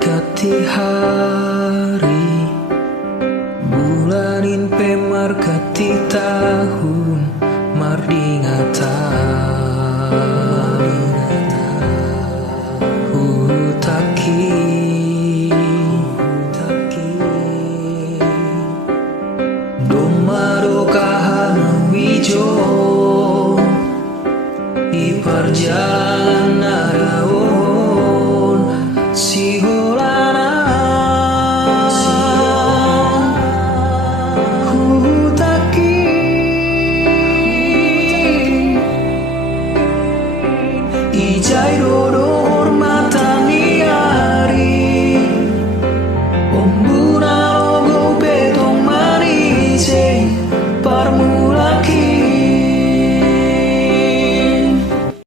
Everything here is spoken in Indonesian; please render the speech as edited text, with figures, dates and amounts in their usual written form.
markati hari, bulanin pe markati tahun, mardingata taki domado kahana wijo i perjalanan naraon siholana taki ijai dodor matani ari ombuna logo petong marise parmu